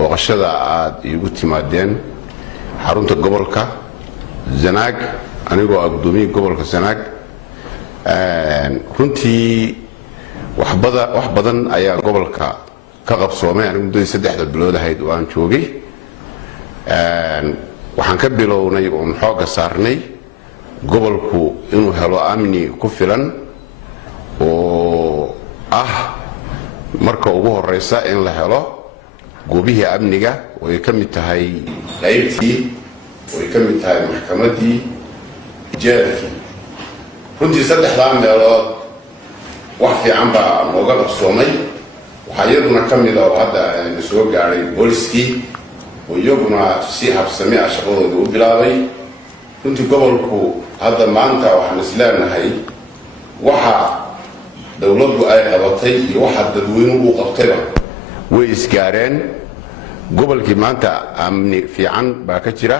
booqashada aad iigu timaadeen xarunta gobolka Sanaag anigoo gudoomiye gobolka Sanaag runtii wax badan ayaa gobolka ka qabsoomay anigu muddo 3 bilood ahayd oo aan joogay waxaan ka bilownay oo xooga saarnay gobolku inuu helo amni ku filan oo marka ugu horeysa in la helo goobihii amniga oo ay ka mid tahay qaybtii oo ay ka mid tahay maxkamadii jeelkii runtii 3 meelood wax fiican baa nooga qabsoomay waxaa iyaduna ka mid ah hadda soo gaaray booliskii oo iyaguna si habsami ah shaqadooda u bilaabay runtii gobolku hadda maanta waxaan isleenahay waxa dawladdu ay qabatay iyo waxa dadweynuhu u qabtayba way isgaareen gobolkii maanta amni fiican baa ka jira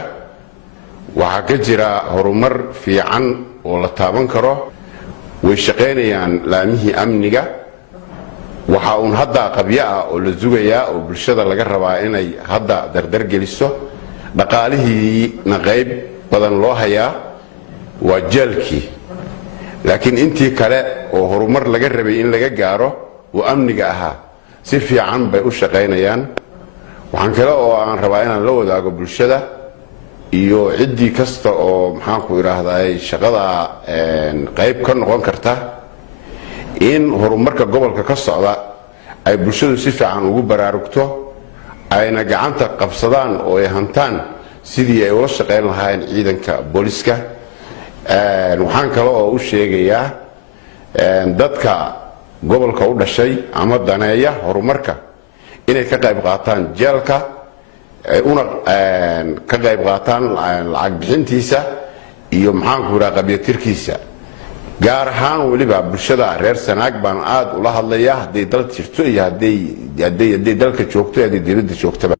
waxa ka jira horumar fiican oo la taaban karo way shaqeynayaan laamihii amniga waxa uu hadda qabyo ah oo la sugayaa oo bulshada laga rabaa inay hadda dardar geliso dhaqaalihii qayb badan loo hayaa waa jeelkii laakiin intii kale oo horumar laga rabay in laga gaaro oo amniga ahaa si fiican bay u shaqeynayaan waxaan kale oo aan rabaa inaan la wadaago bulshada iyo ciddii kasta oo maxaan ku iraahdaa shaqada qayb ka noqon karta in horumarka gobolka ka socda ay bulshadu si fiican ugu baraarugto ayna gacanta qabsadaan oo ay hantaan sidii ay ula shaqeyn lahaayeen ciidanka booliska waxaan kale oo u sheegayaa dadka gobolka u dhashay ama daneeya horumarka inay ka qayb qaataan jeelka una ka qayb qaataan lacag bixintiisa iyo maxaan ku iraahdaa qabyatirkiisa gaar ahaan waliba bulshada reer Sanaag baan aad ula hadlayaa haday dal jirto iyo haday dalka joogto iyo dibadda joogto